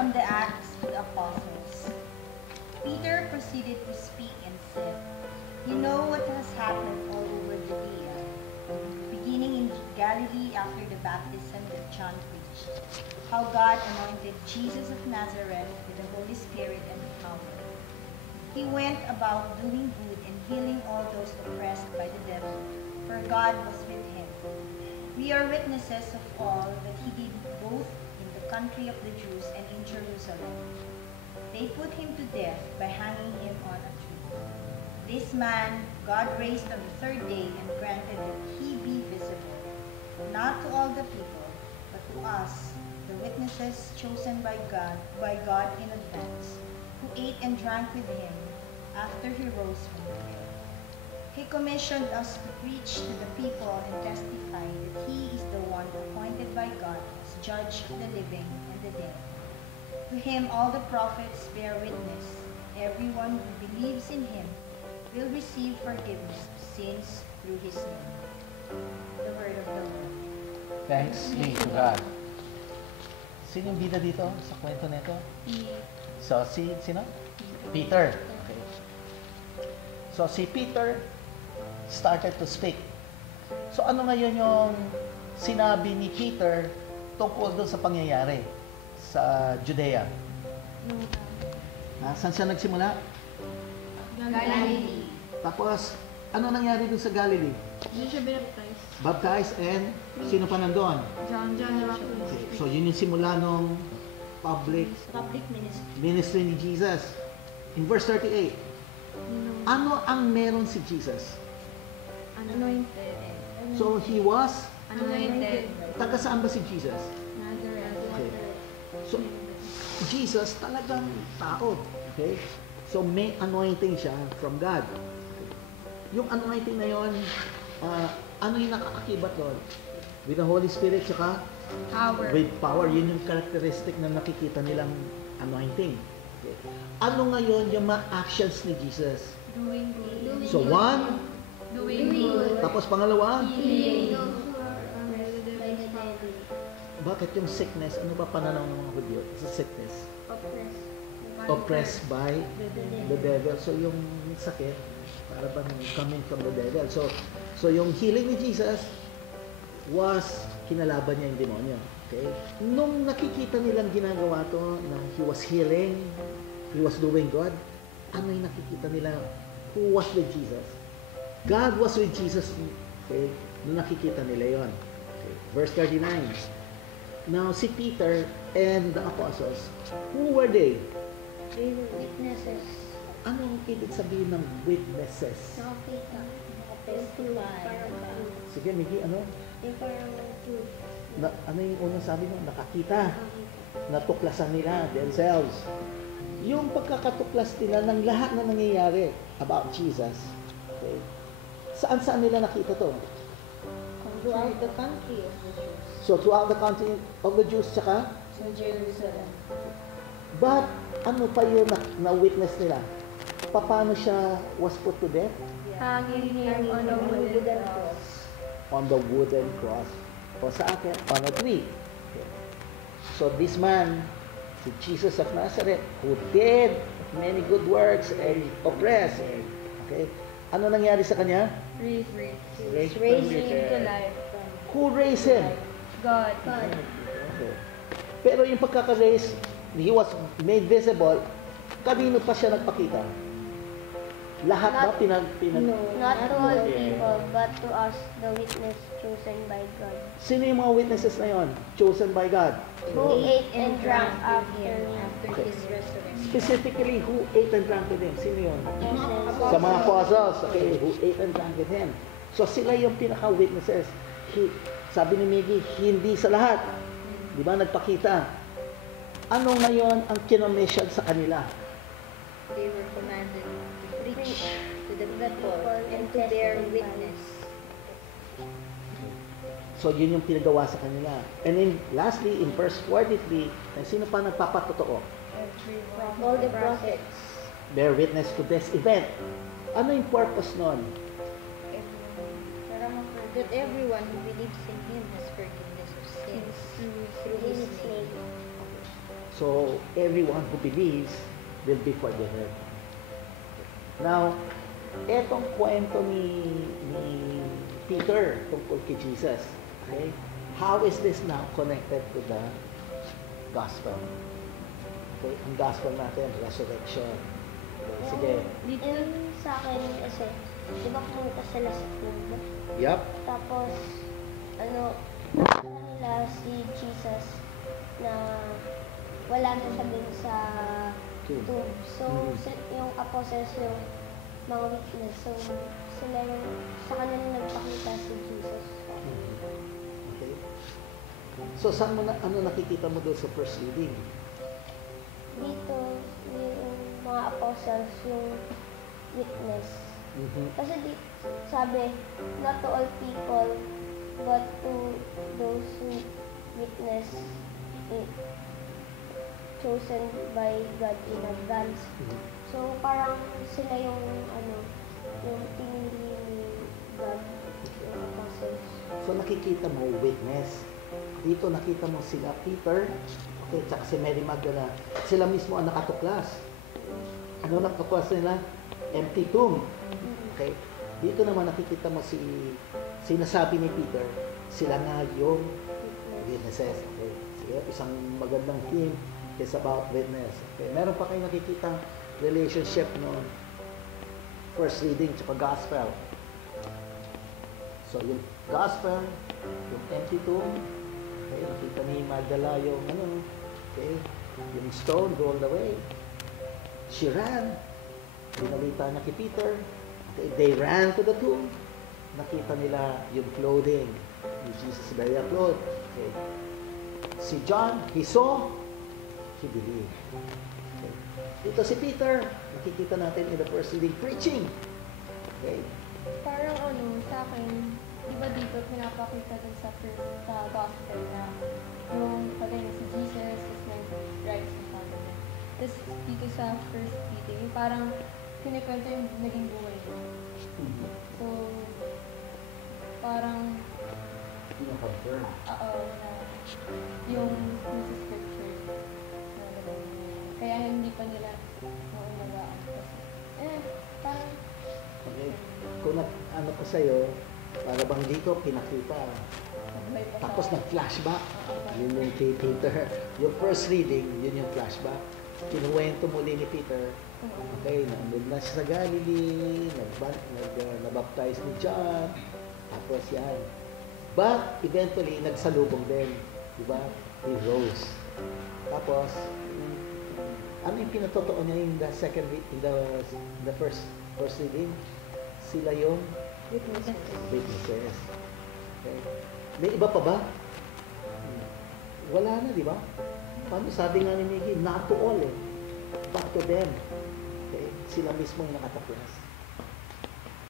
from the Acts to the Apostles. Peter proceeded to speak and said, "You know what has happened all over Judea, beginning in Galilee after the baptism that John preached, how God anointed Jesus of Nazareth with the Holy Spirit and power. He went about doing good and healing all those oppressed by the devil, for God was with him. We are witnesses of all that he did both in the country of the Jews and in Jerusalem. They put him to death by hanging him on a tree. This man God raised on the third day and granted that he be visible, not to all the people, but to us, the witnesses chosen by God in advance, who ate and drank with him after he rose from the dead. He commissioned us to preach to the people and testify that he is the one appointed by God as judge of the living and the dead. To him all the prophets bear witness. Everyone who believes in him will receive forgiveness of sins through his name." The word of the Lord. Thanks be to God. Sino yung bida dito sa kwento nito? So, sino? Peter. Okay. So, si Peter started to speak. So, ano ngayon yung sinabi ni Peter tungkol doon sa pangyayari sa Judea? Saan siya nagsimula? Galilee. Tapos, ano nangyari doon sa Galilee? Doon siya binaptize. Baptized and sino pa nandun? John the Baptist. Okay. So, yun yung simula nung public ministry ni Jesus. In verse 38, ano ang meron si Jesus? Anointed. So, he was? Anointed. Taga saan ba si Jesus? Nazareth. Okay. So, Jesus talagang tao. Okay? So, may anointing siya from God. Okay. Yung anointing na yun, ano yung nakakakibat doon? With the Holy Spirit, saka? Power. With power. Yun yung characteristic na nakikita nilang anointing. Okay. Ano ngayon yung mga actions ni Jesus? Doing good. So, one. Doing good. Tapos pangalawa? Healing. Bakit yung sickness? Ano ba pananaw ng mga Hudyo sa sickness? Oppressed by the devil. So, yung sakit, para bang coming from the devil. So yung healing ni Jesus was kinalaban niya yung demonyo. Okay? Nung nakikita nilang ginagawa to, na he was healing, he was doing good, ano yung nakikita nila? Who was with Jesus? God was with Jesus. Okay? Nung nakikita nila yon. Okay. Verse 39. Now, si Peter and the apostles, who were they? They were witnesses. Anong ibig sabihin ng witnesses? Nakakita. Nakatestify. Sige, Miggy, ano? Yung parang proof. Ano yung unang sabi mo? Nakakita. Natuklasan nila themselves. Yung pagkakatuklas nila ng lahat na nangyayari about Jesus. Okay? Saan nila nakita to? Throughout the country of the Jews. So, throughout the country of the Jews, tsaka? Sa Jerusalem. But, ano pa yun na witness nila? Paano siya was put to death? Hanging him on a wooden cross. On the wooden cross. O sa akin, on a tree. Okay. So, this man, si Jesus of Nazareth, who did many good works and oppressed. Okay? Ano nangyari sa kanya? Raised Raising him to life. Who raised him? God. Okay. Pero yung pagkaka-raise, he was made visible, kanino pa siya nagpakita? Lahat ba pinag... No, not to all people, but to us, the witness chosen by God. Sino yung mga witnesses na yon? Chosen by God. Who ate and drank after Okay. his resurrection. Specifically, who ate and drank with him? Sino yun? Jesus. Sa mga apostles, okay, who ate and drank with him. So sila yung pinaka-witnesses. Sabi ni Miggy, hindi sa lahat. Di ba, nagpakita. Ano ngayon ang kinomission sa kanila? They were commanded to preach to the people and to bear witness. So, yun yung pinagawa sa kanila. And then, lastly, in verse 43, sino pa nagpapatotoo? All the prophets. Bear witness to this event. Ano yung purpose nun? That everyone who believes in him has forgiveness of sins through his name. So, So, everyone who believes will be forgiven. Now, etong kwento ni Peter tungkol kay Jesus, okay? How is this now connected to the gospel? Okay, ang gospel natin, resurrection. Okay, sige. Yung sa akin kasi, di ba pumunta sila sa tomb? Yup. Tapos, nakita nila si Jesus na wala na siya dun sa Tomb. tomb. So, yung apostles yung mga witness. So, sila yung sa kanila nagpakita si Jesus. Okay. So, saan mo ano nakikita mo doon sa first reading? Dito, yung mga apostles yung witness. Kasi sabi, not to all people, but to those who witness it, chosen by God in advance. So, parang sila yung, yung pinili ni God, yung apostles. So, nakikita mo witness. Dito nakita mo sila Peter, okay, tsaka si Mary Magdalene. Sila mismo ang nakatuklas. Ano nakatuklas nila? Empty tomb. Okay. Dito naman nakikita mo sinasabi ni Peter, sila nga yung witnesses. Okay. Sige, isang magandang theme is about witness. Okay. Meron pa kayo nakikita relationship no first reading tsaka gospel. So yung gospel, yung empty tomb, okay, nakita ni Magdala yung okay, yung stone rolled away. She ran. Pinalita niya kay Peter. Okay, they ran to the tomb. Nakita nila yung clothing ni Jesus' burial cloth. Okay. Si John, he saw, he believed. Okay. Dito si Peter, nakikita natin in the first reading, preaching. Okay. Parang sa akin, di ba dito pinapakita dun sa gospel na yung patay na si Jesus is my right sa Father niya. Tapos dito sa first reading, yung parang kinikwento yung naging buhay niya. So, parang, Confirm. na yung nasa scriptures na naging kaya hindi pa nila naunagaan kasi, parang, Okay. Kung ano pa sa'yo, para bang dito pinakita. nagbay pa Tapos sa- nag-flashback. Yun yung kay Peter. Yung first reading, yun yung flashback. Kinuwento muli ni Peter. Okay, nandun na siya sa Galilee, nabaptize ni John. Tapos yan. But eventually, nagsalubong din. Diba? He rose. Tapos, ano yung pinatotoo niya in the second in the first reading? Sila yung witnesses. Okay. May iba pa ba? Wala na, di ba? Paano sabi nga ni Miggy, not to all but to them. Okay? Sila mismo yung nakataklas.